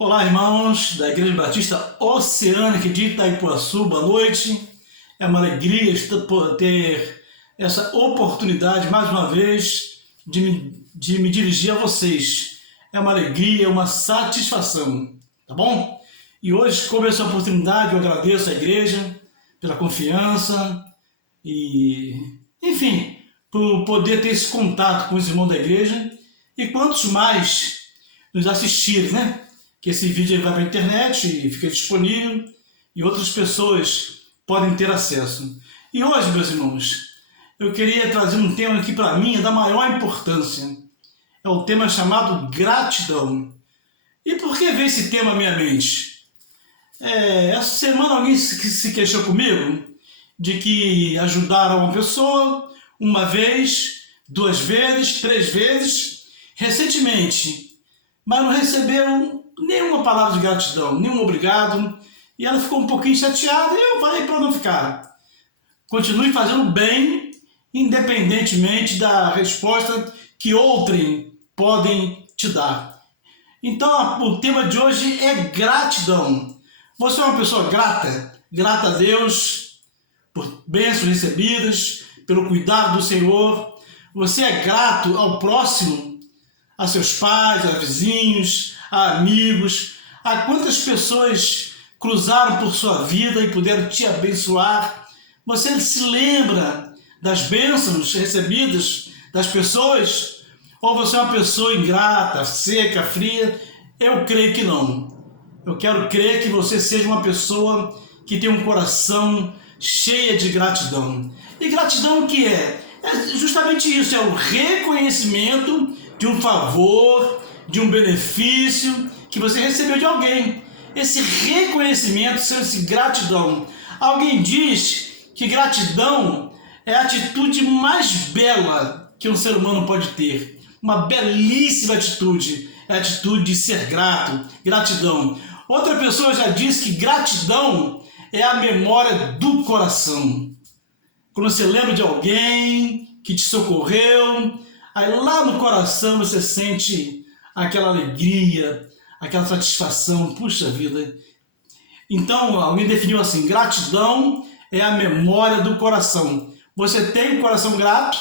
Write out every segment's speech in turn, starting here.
Olá, irmãos da Igreja Batista Oceânica de Itaipuaçu, boa noite. É uma alegria ter essa oportunidade, mais uma vez, de me dirigir a vocês. É uma alegria, uma satisfação, tá bom? E hoje, como essa oportunidade, eu agradeço à igreja pela confiança e, enfim, por poder ter esse contato com os irmãos da igreja e quantos mais nos assistirem, né? Que esse vídeo vai para a internet e fica disponível e outras pessoas podem ter acesso. E hoje, meus irmãos, eu queria trazer um tema que para mim é da maior importância. É o tema chamado gratidão. E por que veio esse tema à minha mente? Essa semana alguém se queixou comigo de que ajudaram uma pessoa uma vez, duas vezes, três vezes, recentemente, mas não recebeu nenhuma palavra de gratidão, nenhum obrigado, e ela ficou um pouquinho chateada, e eu falei para não ficar. Continue fazendo bem, independentemente da resposta que outrem podem te dar. Então, o tema de hoje é gratidão. Você é uma pessoa grata? Grata a Deus por bênçãos recebidas, pelo cuidado do Senhor. Você é grato ao próximo? A seus pais, a vizinhos, a amigos, a quantas pessoas cruzaram por sua vida e puderam te abençoar. Você se lembra das bênçãos recebidas das pessoas? Ou você é uma pessoa ingrata, seca, fria? Eu creio que não. Eu quero crer que você seja uma pessoa que tem um coração cheio de gratidão. E gratidão o que é? É justamente isso, é o reconhecimento de um favor, de um benefício que você recebeu de alguém. Esse reconhecimento, essa gratidão. Alguém diz que gratidão é a atitude mais bela que um ser humano pode ter. Uma belíssima atitude, é a atitude de ser grato, gratidão. Outra pessoa já disse que gratidão é a memória do coração. Quando você lembra de alguém que te socorreu, aí lá no coração você sente aquela alegria, aquela satisfação, puxa vida. Então alguém definiu assim, gratidão é a memória do coração. Você tem um coração grato?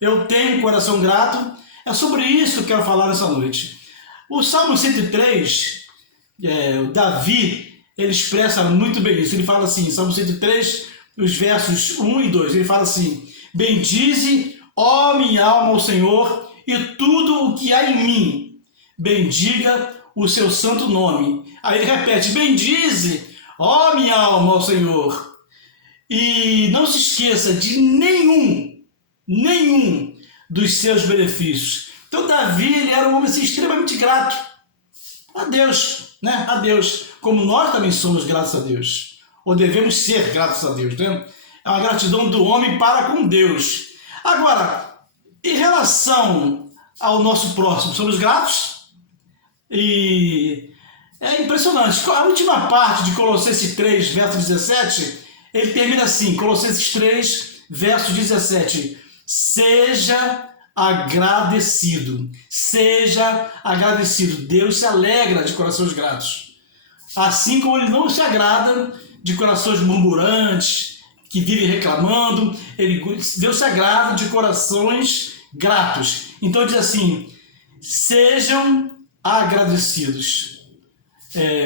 Eu tenho um coração grato? É sobre isso que eu quero falar nessa noite. O Salmo 103, o Davi, ele expressa muito bem isso. Ele fala assim, Salmo 103, os versos 1 e 2, ele fala assim, bendize, ó minha alma, ao Senhor, e tudo o que há em mim, bendiga o seu santo nome. Aí ele repete, bendize, ó minha alma, ao Senhor, e não se esqueça de nenhum dos seus benefícios. Então Davi, ele era um homem assim, extremamente grato a Deus, né? A Deus, como nós também somos gratos a Deus, ou devemos ser gratos a Deus, né? É uma gratidão do homem para com Deus. Agora, em relação ao nosso próximo, somos gratos? E é impressionante. A última parte de Colossenses 3, verso 17, ele termina assim, Colossenses 3, verso 17. Seja agradecido. Seja agradecido. Deus se alegra de corações gratos. Assim como ele não se agrada de corações murmurantes, que vivem reclamando, Deus se agrada de corações gratos. Então diz assim, sejam agradecidos.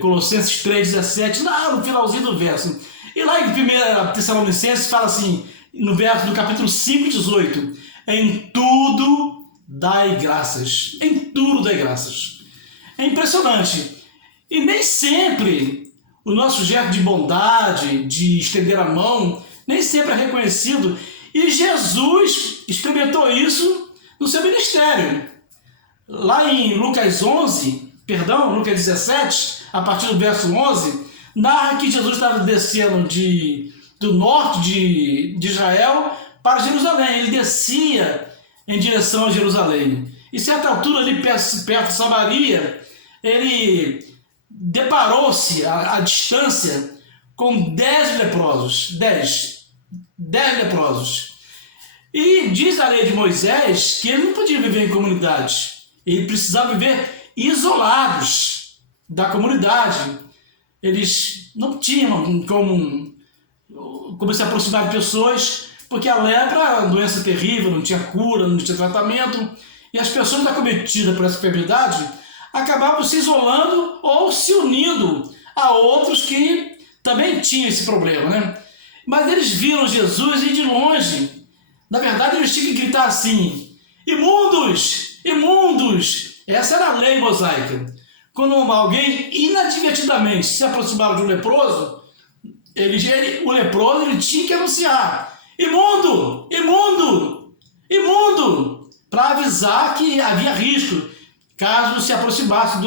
Colossenses 3,17, lá no finalzinho do verso. E lá em 1 Tessalonicenses fala assim, no verso do capítulo 5, 18, em tudo dai graças. Em tudo dai graças. É impressionante. E nem sempre o nosso gesto de bondade, de estender a mão, nem sempre é reconhecido. E Jesus experimentou isso no seu ministério. Lá em Lucas 17, a partir do verso 11, narra que Jesus estava descendo do norte de Israel para Jerusalém. Ele descia em direção a Jerusalém. E certa altura, ali perto de Samaria, ele deparou-se à distância com 10 leprosos. 10 leprosos. E diz a lei de Moisés que ele não podia viver em comunidade. Ele precisava viver isolados. da comunidade. Eles não tinham como se aproximar de pessoas, porque a lepra era uma doença terrível, não tinha cura, não tinha tratamento, e as pessoas acometidas por essa enfermidade acabavam se isolando ou se unindo a outros que também tinham esse problema, né? Mas eles viram Jesus e de longe. Na verdade, eles tinham que gritar assim: imundos! Imundos! Essa era a lei mosaica. Quando alguém inadvertidamente se aproximava de um leproso, o leproso ele tinha que anunciar: imundo! Imundo! Imundo! Para avisar que havia risco, caso se aproximasse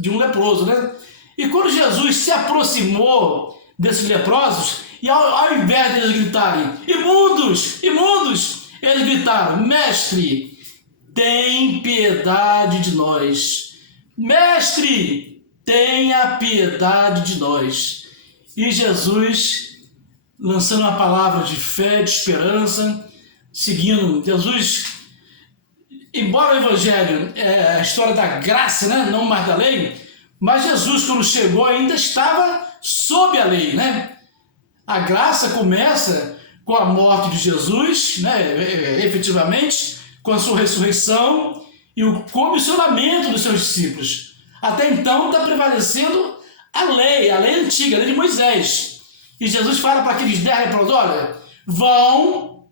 de um leproso, né? E quando Jesus se aproximou desses leprosos, e ao invés de eles gritarem: imundos! Imundos! Eles gritaram: mestre, tem piedade de nós. Mestre, tenha piedade de nós. E Jesus, lançando uma palavra de fé, de esperança, seguindo Jesus, embora o Evangelho é a história da graça, né? Não mais da lei, mas Jesus, quando chegou, ainda estava sob a lei, né? A graça começa com a morte de Jesus, né? Efetivamente, com a sua ressurreição e o comissionamento dos seus discípulos. Até então está prevalecendo a lei antiga, a lei de Moisés. E Jesus fala para aqueles 10 leprosos: olha, vão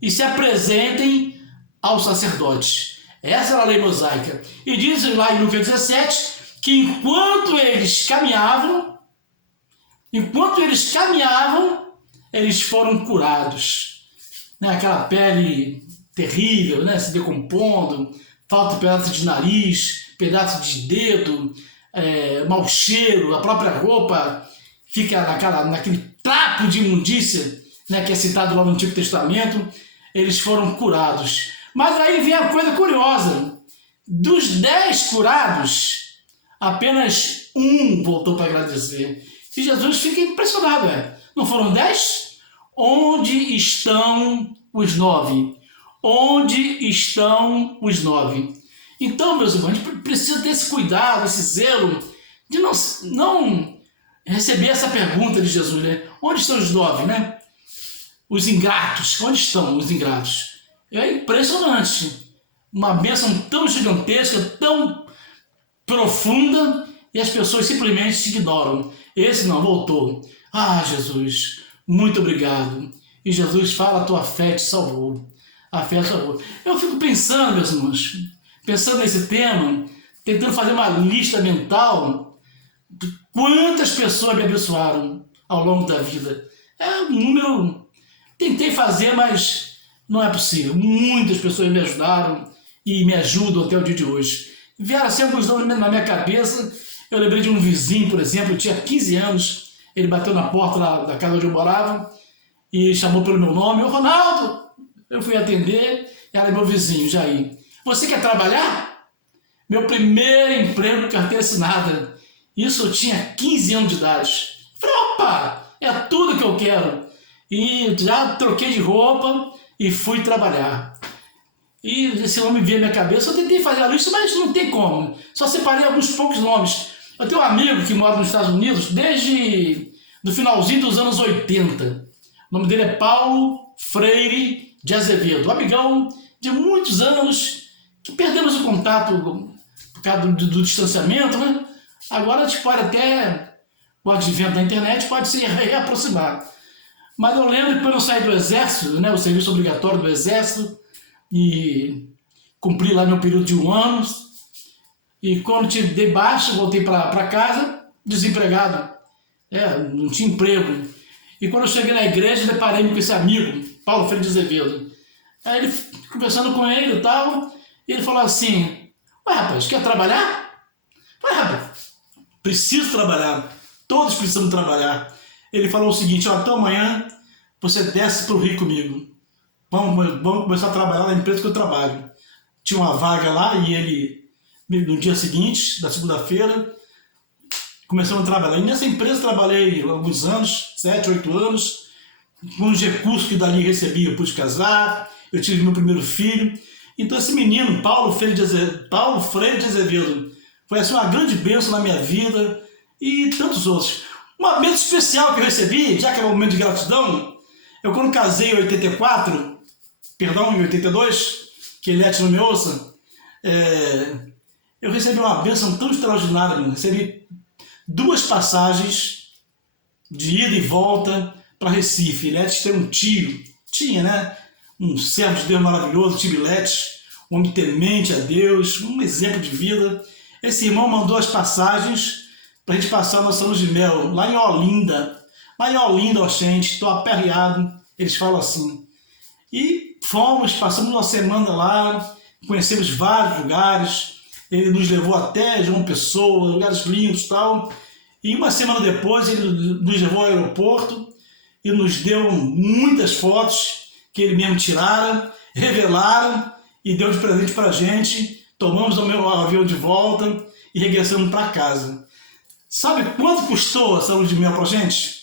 e se apresentem aos sacerdotes. Essa era a lei mosaica. E diz lá em Lucas 17 que enquanto eles caminhavam, eles foram curados. Né? Aquela pele terrível, né? Se decompondo, falta pedaço de nariz, pedaço de dedo, mau cheiro, a própria roupa fica naquele trapo de imundícia, né? Que é citado lá no Antigo Testamento. Eles foram curados. Mas aí vem a coisa curiosa: dos 10 curados, apenas um voltou para agradecer. E Jesus fica impressionado, não foram 10? Onde estão os 9? Onde estão os 9? Então, meus irmãos, a gente precisa ter esse cuidado, esse zelo, de não receber essa pergunta de Jesus, né? Onde estão os 9, né? Os ingratos, onde estão os ingratos? É impressionante. Uma bênção tão gigantesca, tão profunda, e as pessoas simplesmente se ignoram. Esse não voltou. Ah, Jesus, muito obrigado. E Jesus fala: a tua fé te salvou. A fé te salvou. Eu fico pensando, meus irmãos, pensando nesse tema, tentando fazer uma lista mental de quantas pessoas me abençoaram ao longo da vida. É um número. Tentei fazer, mas não é possível. Muitas pessoas me ajudaram e me ajudam até o dia de hoje. Vieram assim alguns nomes na minha cabeça. Eu lembrei de um vizinho, por exemplo, eu tinha 15 anos, ele bateu na porta da casa onde eu morava e chamou pelo meu nome: ô Ronaldo! Eu fui atender, e era meu vizinho, Jair. Você quer trabalhar? Meu primeiro emprego, carteira assinada. Isso eu tinha 15 anos de idade. Falei: opa, é tudo que eu quero. E já troquei de roupa e fui trabalhar. E esse nome veio na minha cabeça. Eu tentei fazer a lista, mas não tem como. Só separei alguns poucos nomes. Eu tenho um amigo que mora nos Estados Unidos desde o finalzinho dos anos 80. O nome dele é Paulo Freire de Azevedo. Um amigão de muitos anos que perdemos o contato por causa do distanciamento, né? Agora a gente pode até, com o advento da internet, pode se reaproximar. Mas eu lembro que quando eu saí do Exército, né, o serviço obrigatório do Exército, e cumpri lá meu período de 1 ano, e quando dei baixa, voltei para casa, desempregado, não tinha emprego. E quando eu cheguei na igreja, deparei-me com esse amigo, Paulo Freire de Azevedo. Aí ele, conversando com ele e tal, e ele falou assim: ué, rapaz, quer trabalhar? Ué, rapaz, preciso trabalhar, todos precisamos trabalhar. Ele falou o seguinte: ó, então amanhã você desce para o Rio comigo. Vamos começar a trabalhar na empresa que eu trabalho. Tinha uma vaga lá e ele, no dia seguinte, da segunda-feira, começamos a trabalhar. E nessa empresa trabalhei alguns anos, 7, 8 anos, com os recursos que dali recebi. Eu pude casar, eu tive meu primeiro filho. Então esse menino, Paulo Freire de Azevedo, Foi assim, uma grande bênção na minha vida e tantos outros. Uma bênção especial que eu recebi, já que é um momento de gratidão, eu quando casei em 84, perdão, em 82, que Eliette não me ouça, eu recebi uma bênção tão extraordinária, mano. Recebi 2 passagens de ida e volta para Recife. Eliette tem um tio, tinha, né? Um servo de Deus maravilhoso, tio Eliette, um homem temente a Deus, um exemplo de vida. Esse irmão mandou as passagens para a gente passar a nossa luz de mel lá em Olinda. Lá em Olinda, Oxente, estou aperreado, eles falam assim. E fomos, passamos uma semana lá, conhecemos vários lugares, ele nos levou até João Pessoa, lugares lindos e tal. E uma semana depois ele nos levou ao aeroporto e nos deu muitas fotos que ele mesmo tirara, revelaram e deu de presente para a gente. Tomamos o meu avião de volta e regressamos para casa. Sabe quanto custou essa luz de mel para a gente?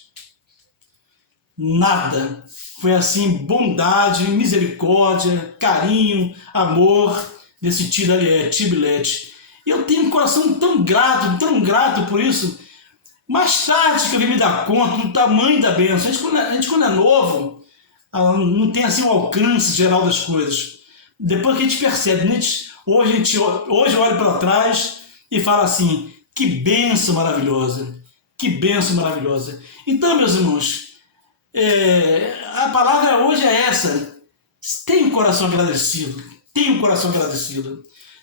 Nada. Foi assim, bondade, misericórdia, carinho, amor desse tio Eliette. E eu tenho um coração tão grato por isso. Mais tarde que eu vim me dar conta do tamanho da bênção. A gente quando é novo, não tem assim o alcance geral das coisas. Depois que a gente percebe, hoje eu olho para trás e falo assim, que bênção maravilhosa, que bênção maravilhosa. Então, meus irmãos, a palavra hoje é essa, tenha um coração agradecido,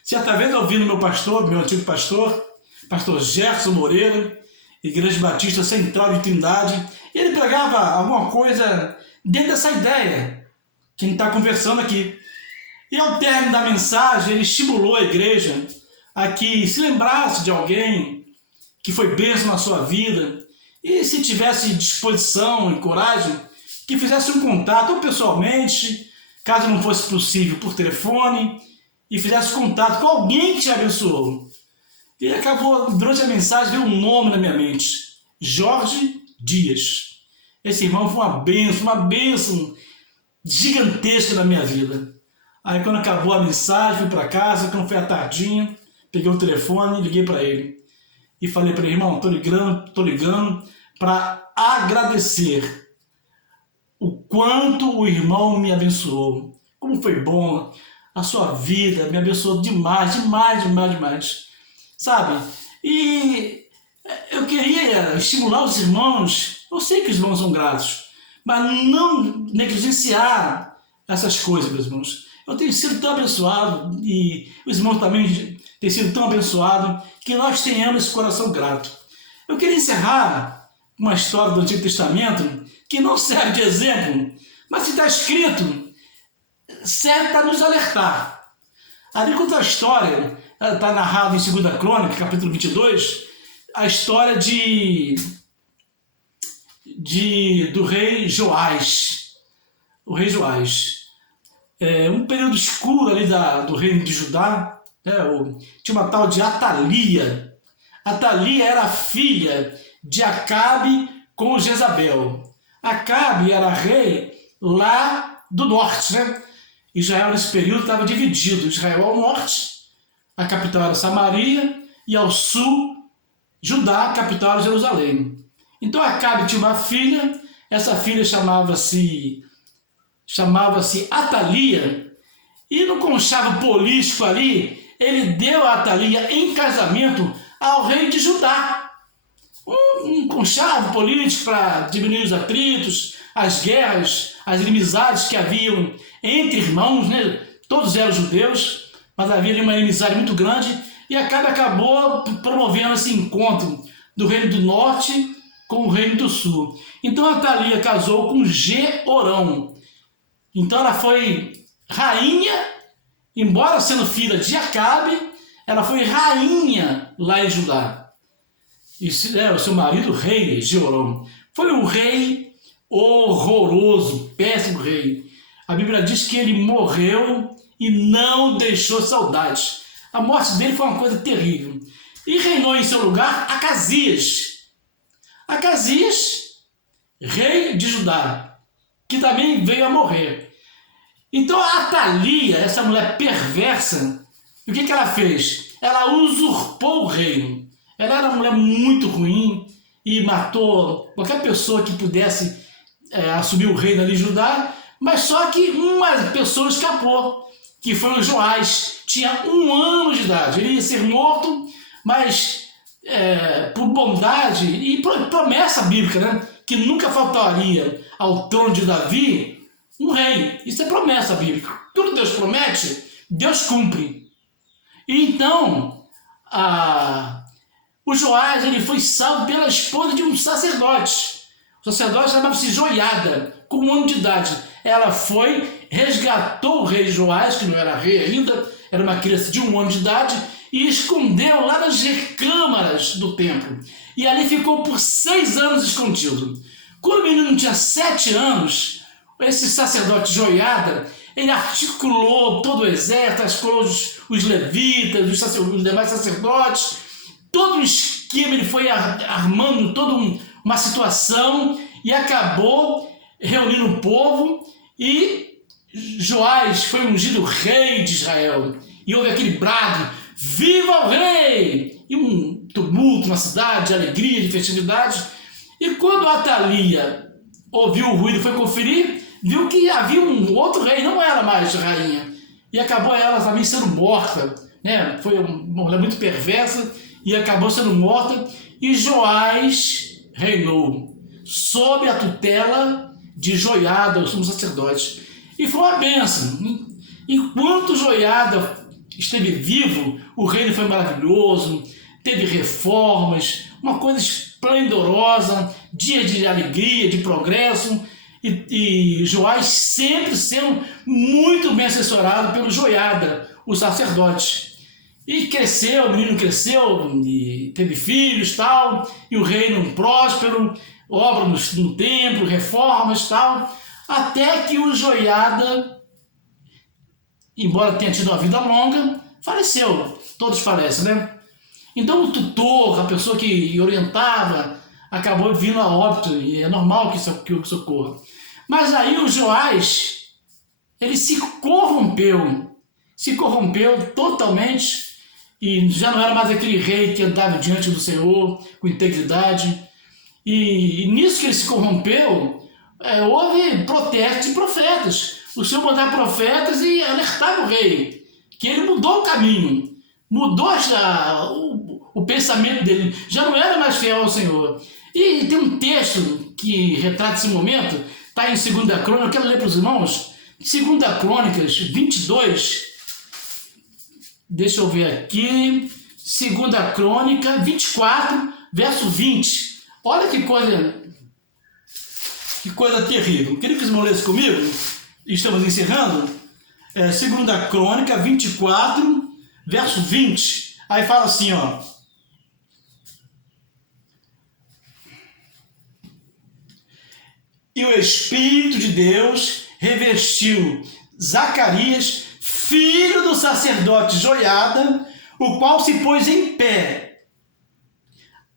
Certa vez eu ouvi no meu antigo pastor Gerson Moreira, Igreja Batista Central de Trindade, ele pregava alguma coisa dentro dessa ideia que a gente está conversando aqui. E ao término da mensagem, ele estimulou a igreja a que se lembrasse de alguém que foi bênção na sua vida e se tivesse disposição e coragem, que fizesse um contato ou pessoalmente, caso não fosse possível por telefone, e fizesse contato com alguém que te abençoou. E acabou, durante a mensagem, veio um nome na minha mente, Jorge Dias. Esse irmão foi uma bênção gigantesca na minha vida. Aí quando acabou a mensagem, fui para casa, quando foi à tardinha, peguei o telefone e liguei para ele. E falei para ele, irmão, tô ligando para agradecer o quanto o irmão me abençoou. Como foi bom a sua vida, me abençoou demais. Sabe? E eu queria estimular os irmãos, eu sei que os irmãos são gratos, mas não negligenciar essas coisas, meus irmãos. Eu tenho sido tão abençoado e os irmãos também têm sido tão abençoados que nós tenhamos esse coração grato. Eu queria encerrar uma história do Antigo Testamento que não serve de exemplo, mas se está escrito, serve para nos alertar. Ali conta a história, está narrado em 2 Crônica, capítulo 22, a história do rei Joás. O rei Joás. Um período escuro ali do reino de Judá, tinha uma tal de Atalia. Atalia era filha de Acabe com Jezabel. Acabe era rei lá do norte, né? Israel nesse período estava dividido. Israel ao norte, a capital era Samaria, e ao sul, Judá, a capital era Jerusalém. Então Acabe tinha uma filha, essa filha chamava-se Atalia, e no conchavo político ali, ele deu a Atalia em casamento ao rei de Judá. Um conchavo político para diminuir os atritos, as guerras, as inimizades que haviam entre irmãos, né? Todos eram judeus, mas havia uma inimizade muito grande, e acabou promovendo esse encontro do reino do norte com o reino do sul. Então Atalia casou com Jeorão. Então ela foi rainha, embora sendo filha de Acabe, ela foi rainha lá em Judá. E o seu marido, rei Jeorão, foi um rei horroroso, péssimo rei. A Bíblia diz que ele morreu e não deixou saudade. A morte dele foi uma coisa terrível. E reinou em seu lugar Acasias. Acasias, rei de Judá, que também veio a morrer. Então a Atalia, essa mulher perversa, o que ela fez? ela usurpou o reino. Ela era uma mulher muito ruim e matou qualquer pessoa que pudesse assumir o reino ali em Judá, mas só que uma pessoa escapou, que foi o Joás. Tinha 1 ano de idade, ele ia ser morto, mas por bondade e promessa bíblica, né? Que nunca faltaria ao trono de Davi um rei. Isso é promessa bíblica. Tudo Deus promete, Deus cumpre. E então, o Joás, ele foi salvo pela esposa de um sacerdote. O sacerdote chamava-se Joiada, com 1 ano de idade. Ela foi, resgatou o rei Joás, que não era rei ainda, era uma criança de 1 ano de idade, e escondeu lá nas recâmaras do templo. E ali ficou por 6 anos escondido. Quando o menino tinha 7 anos, esse sacerdote Joiada, ele articulou todo o exército, articulou os levitas, os demais sacerdotes, todo um esquema, ele foi armando toda uma situação e acabou reunindo o povo, e Joás foi ungido rei de Israel. E houve aquele brado: viva o rei! E um tumulto na cidade, de alegria, de festividade. E quando Atalia ouviu o ruído, foi conferir, viu que havia um outro rei, não era mais rainha. E acabou ela também sendo morta, né? Foi uma mulher muito perversa e acabou sendo morta. E Joás reinou sob a tutela de Joiada, o sumo sacerdote. E foi uma bênção. Enquanto Joiada esteve vivo, o reino foi maravilhoso, teve reformas, uma coisa esplendorosa, dias de alegria, de progresso, e Joás sempre sendo muito bem assessorado pelo Joiada, o sacerdote. E cresceu, o menino cresceu, e teve filhos, tal, e o reino próspero, obras no templo, reformas, tal, até que o Joiada, embora tenha tido uma vida longa, faleceu. Todos falecem, né? Então o tutor, a pessoa que orientava, acabou vindo a óbito, e é normal que isso ocorra. Mas aí o Joás, ele se corrompeu totalmente, e já não era mais aquele rei que andava diante do Senhor com integridade. E nisso que ele se corrompeu, houve protestos de profetas. O Senhor mandava profetas e alertava o rei que ele mudou o caminho, mudou o pensamento dele, já não era mais fiel ao Senhor. E tem um texto que retrata esse momento, está em 2 Crônicas, eu quero ler para os irmãos, 2 Crônicas 22, deixa eu ver aqui, 2 Crônica 24, verso 20. Olha que coisa terrível. Queria que os irmãos lessem comigo, estamos encerrando, 2 Crônica 24, verso 20. Aí fala assim, ó: e o Espírito de Deus revestiu Zacarias, filho do sacerdote Joiada, o qual se pôs em pé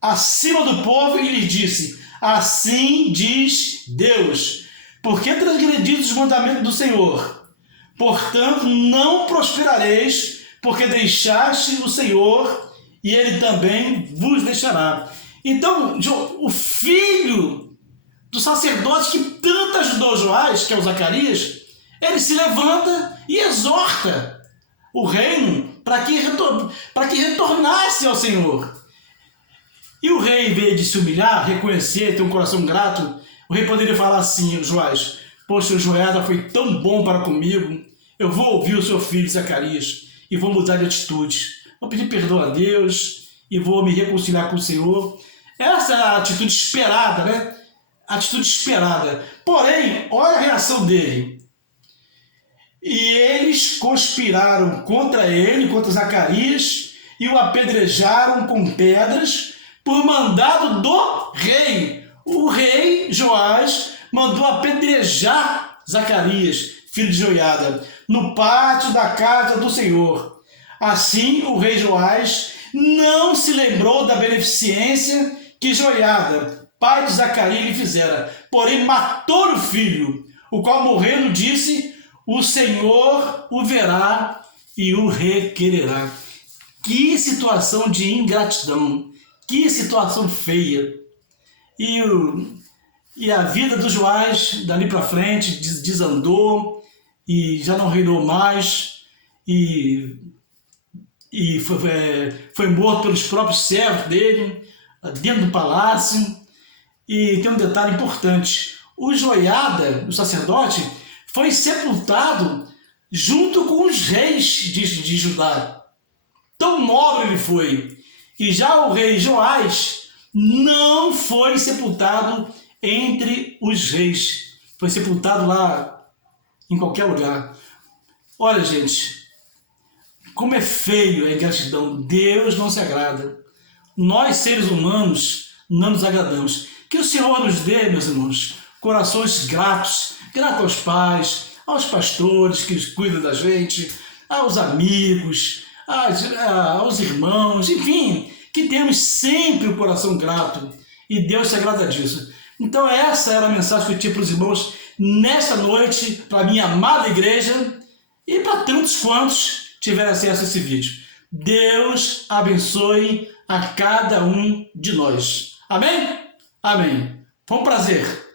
acima do povo e lhe disse: assim diz Deus, porque transgredidos os mandamentos do Senhor, portanto não prosperareis, porque deixaste o Senhor, e ele também vos deixará. Então, o filho do sacerdote que tanto ajudou Joás, que é o Zacarias, ele se levanta e exorta o reino para que retornasse ao Senhor. E o rei, em vez de se humilhar, reconhecer, ter um coração grato, o rei poderia falar assim: Joás, poxa, o Joiada foi tão bom para comigo, eu vou ouvir o seu filho Zacarias e vou mudar de atitude. Vou pedir perdão a Deus e vou me reconciliar com o Senhor. Essa é a atitude esperada, né? Atitude esperada. Porém, olha a reação dele. E eles conspiraram contra ele, contra Zacarias, e o apedrejaram com pedras por mandado do rei. O rei Joás mandou apedrejar Zacarias, filho de Joiada, no pátio da casa do Senhor. Assim, o rei Joás não se lembrou da beneficência que Joiada, pai de Zacarias, lhe fizera, porém matou o filho, o qual, morrendo, disse: o Senhor o verá e o requererá. Que situação de ingratidão, que situação feia. E a vida dos Joás, dali para frente, desandou e já não reinou mais, e foi morto pelos próprios servos dele, dentro do palácio. E tem um detalhe importante: o Joiada, o sacerdote, foi sepultado junto com os reis de Judá. Tão nobre ele foi. E já o rei Joás não foi sepultado entre os reis. Foi sepultado lá em qualquer lugar. Olha, gente, como é feio a ingratidão. Deus não se agrada. Nós, seres humanos, não nos agradamos. Que o Senhor nos dê, meus irmãos, corações gratos, gratos aos pais, aos pastores que cuidam da gente, aos amigos, aos irmãos, enfim, que temos sempre o coração grato, e Deus se agrada disso. Então essa era a mensagem que eu tinha para os irmãos nesta noite, para a minha amada igreja e para tantos quantos tiverem acesso a esse vídeo. Deus abençoe a cada um de nós. Amém? Amém. Foi um prazer.